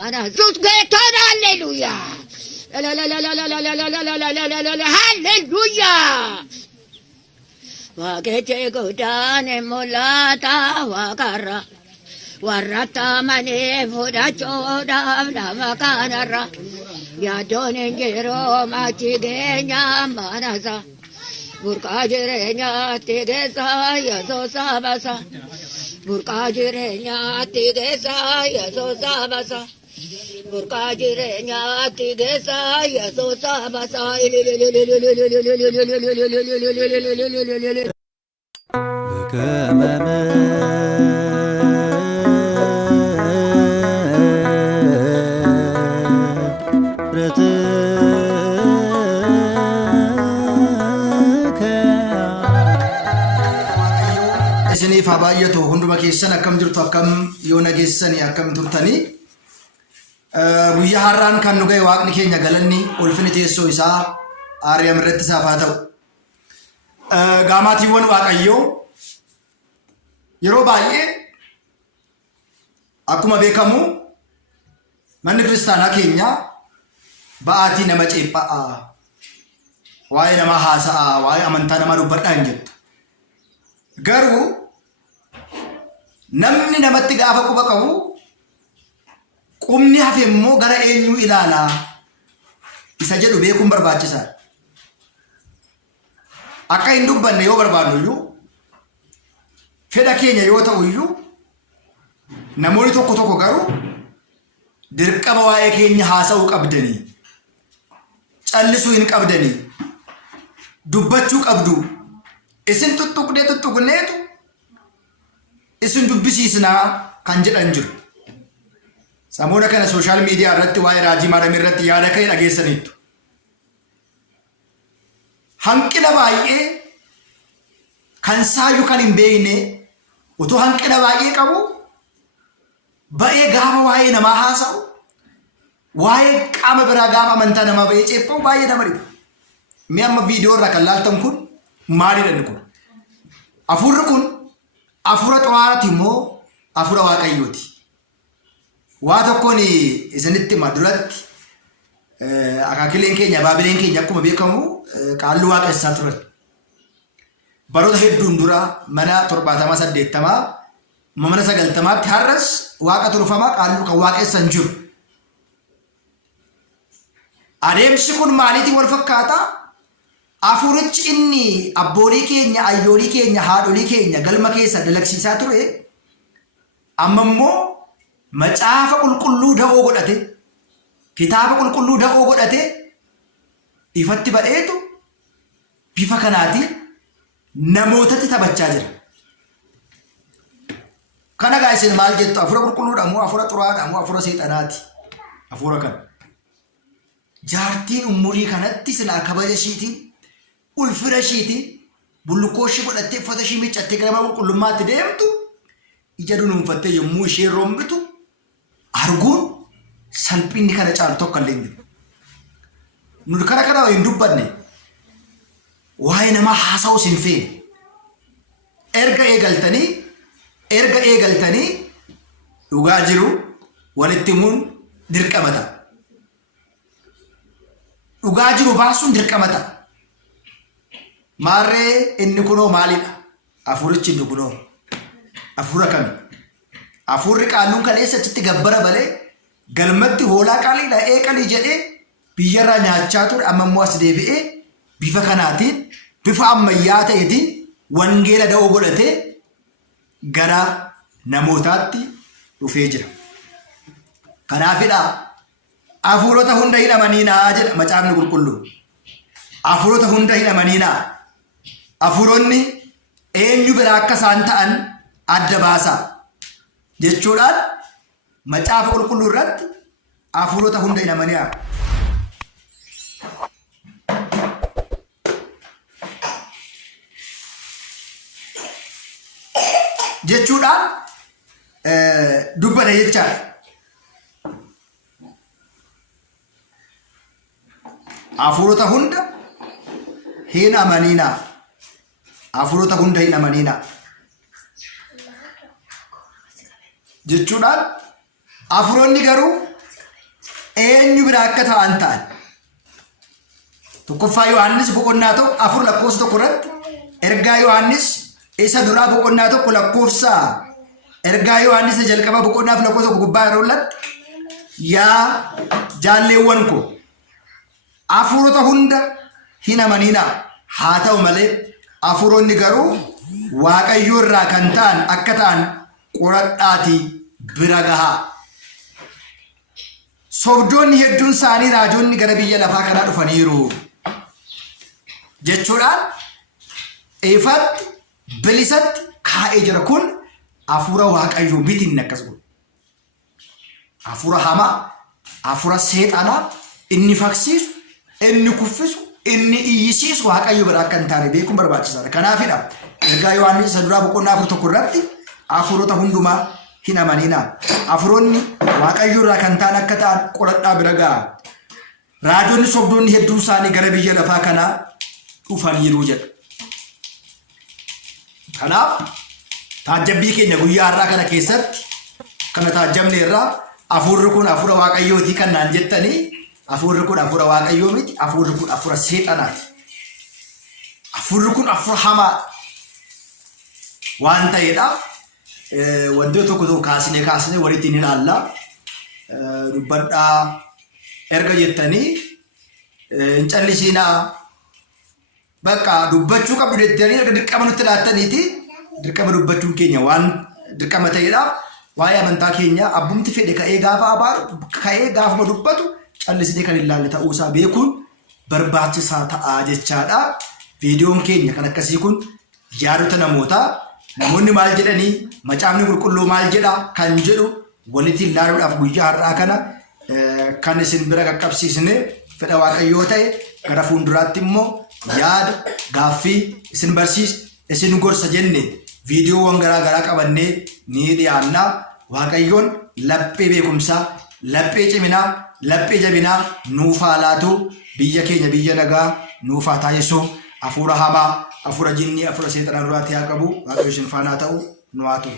أنا زوج قيتون هللويا. لا لا لا لا لا لا لا لا لا لا لا لا لا لا هللويا. وقتي قدان ملاتا وقرا ورطا مني فدچودا لما كانرا يا دون جيرو ما تيغنيا منازا burka jirenya tigesa yaso sabasa burka jirenya tigesa yaso sabasa burka jirenya tigesa yaso sabasa Isini fabayyatu hunduma keessan akkam jirtu akkam yoo nageessani akkam turtani guyyaa har'aan kan nu ga'e waaqni keenya galanni ulfini teessoo isaa aariyaam irratti isaaf haa ta'u. Gaamaatiiwwan waaqayyoo yeroo baay'ee akkuma beekamu manni kiristaanaa keenya ba'aatii nama ceephaa waa'ee nama haasa'a waa'ee amantaa nama dubbadhaa hin jettu. Garuu namni namatti gaafa quba qabu qubni hafe immoo gara eenyuu ilaalaa isa jedhu beekuun barbaachisaadha. Akka hin dubbanne yoo barbaadnu iyyuu fedha keenya yoo ta'u iyyuu namoonni tokko tokko garuu dirqama waa'ee keenya haasa'uu qabdanii callisuu hin qabdanii dubbachuu qabdu. Isin tuttuqneetu isin dubbisiisnaa kan jedhan jiru. Samoona kana sooshaal miidiyaa irratti waa'ee raajii maaramii irratti yaada ka'e dhageessaniittu. Hanqina baay'ee kan saayyuu kan hin beekne utuu hanqina baay'ee qabu ba'ee gaafa waa'ee namaa haasa'u waa'ee qaama biraa gaafa amantaa namaa ba'ee ceephaa'u baay'ee nama dhiba. Mee amma viidiyoo irraa kan laaltan kun maalidha inni kun? Afurri kun afura xuraati immoo afura waaqayyooti. Waa tokkoon isinitti hima duratti akaakileen keenya baabileen keenya akkuma beekamu qaalluu waaqessaa turan. Baroota hedduun dura mana 70-80 mana 90tti har'as waaqa tolfamaa qaalluu kan waaqessan jiru. Adeemsi kun maaliitiin wal fakkaataa? Afurichi inni abboolii keenya, ayyoolii keenya, haadholii keenya galma keessa dalagsiisaa ture amma immoo macaafa qulqulluu da'oo godhate, kitaaba qulqulluu da'oo godhate ifatti badheetu bifa kanaatiin namootatti taphachaa jira. Kana gaa isin maal jettu? Afura qulqulluudha moo afura xuraadha moo afura seexanaati? Afura kana jaartiin umurii kanatti silaa kabaja ishiitiin ulfira ishiitiin bullukkoo ishii godhattee uffata ishii miiccattee gara mana qulqullummaatti deemtu ija dunuunfattee yommuu isheen rombitu arguun salphinni kana caalu tokko illee hin jiru. Nuti kana hin dubbanne waa'ee namaa haasa'uus hin feene. Erga eegaltanii dhugaa jiru walitti himuun dirqama ta'a. Dhugaa jiru baasuun dirqama ta'a. Maarree inni kunoo maalidha? Afurichi inni kunoo afura kami? Afurri qaalluun kaleessa achitti gabbara balee galmatti hoolaa qaaliidha eeqalii jedhee biyyarraa nyaachaa ture amma immoo as deebi'ee bifa kanaatiin bifa ammayyaa ta'eetiin wangeela da'oo godhatee gara namootaatti dhufee jira. Kanaafidha afurota hunda hin amaniinaa jedha macaafni qulqulluun. Afurota hunda hin amaniinaa. Afuronni eenyu biraa akka isaan ta'an adda baasaa jechuudhaan macaafa qulqulluu irratti afurota hunda hin amaniinaa. Jechuudhaan dubbata jechaadha. Afurota hunda hin amaniinaa. Afurota hunda hin amaniinaa jechuudhaan afuronni garuu eenyu bira akka ta'an ta'an. Tokkoffaa Yohaannis boqonnaa tokko afur lakkoofsa tokko irratti ergaa Yohaannis isa duraa boqonnaa tokko lakkoofsa ergaa Yohaannis jalqaba boqonnaa lakkoofsa tokko gubbaa yeroo latti yaa jaalleewwan ko hafuurota hunda hin amaninaa haa ta'u malee hafuuronni garuu Waaqayyo irraa kan ta'an akka ta'an qoradhaatii bira gahaa. Sobdoonni hedduun isaanii raajonni gara biyya lafaa kanaa dhufaniiru jechuudhaan ifatti bilisatti kaa'ee jira. Kun hafuura Waaqayyoo miti inni akkas godhu. Hafuura hamaa, hafuura seexanaa inni faksiisu, inni kuffisu, inni iyyisiisu Waaqayyo bira akka hin taane beekuun barbaachisaadha. Kanaafidha ergaa Yohaannis isa duraa boqonnaa 4 irratti hafuurota hundumaa hin amaninaa. Hafuuronni Waaqayyo irraa kan ta'an akka ta'an qoradhaa bira gahaa. Raajonni sobdoonni hedduun isaanii gara biyya lafaa kanaa dhufaniiru jedha. Kanaaf taajjabbii keenya guyyaa har'aa kana keessatti kana taajjabne irraa hafuurri kun hafuura Waaqayyooti kan naan jettanii hafuurri kun hafuura Waaqayyoo miti. Hafuurri kun hafuura seexanaati. Hafuurri kun hafuura hamaa waan ta'eedhaaf wantoota tokko kaasnee walitti hin ilaalla. Dubbadhaa erga jettanii hin callisinaa. Bakka dubbachuu qabdu jettanii erga dirqama nutti laattaniiti dirqama dubbachuun keenya waan dirqama ta'eedhaaf waa'ee amantaa keenya abbumti fedhe ka'ee gaafa abaaru ka'ee gaafuma dubbatu callisnee kan ilaalle ta'uusaa beekuun barbaachisaa ta'aa jechaadha. Viidiyoon keenya kan akkasii kun yaadota namootaa namoonni maal jedhanii macaafni qulqulluu maal jedha kan jedhu walitti ilaaluudhaaf guyyaa har'aa kana kan isin bira qaqqabsiisne fedha Waaqayyoo ta'e gara fuulduraatti immoo yaada gaaffii isin barsiisa isin gorsa jenne viidiyoowwan garaa qabannee ni dhiyaanna. Waaqayyoon laphee beekumsaa, laphee ciminaa, laphee jabinaa nuuf haa laatu. Biyya keenya biyya nagaa nuuf haa taasisu. Hafuura hamaa, hafuura jinnii, hafuura seexanaa duraatti haa qabu. Waaqayyo isin faana ta'u nu haa ta'u.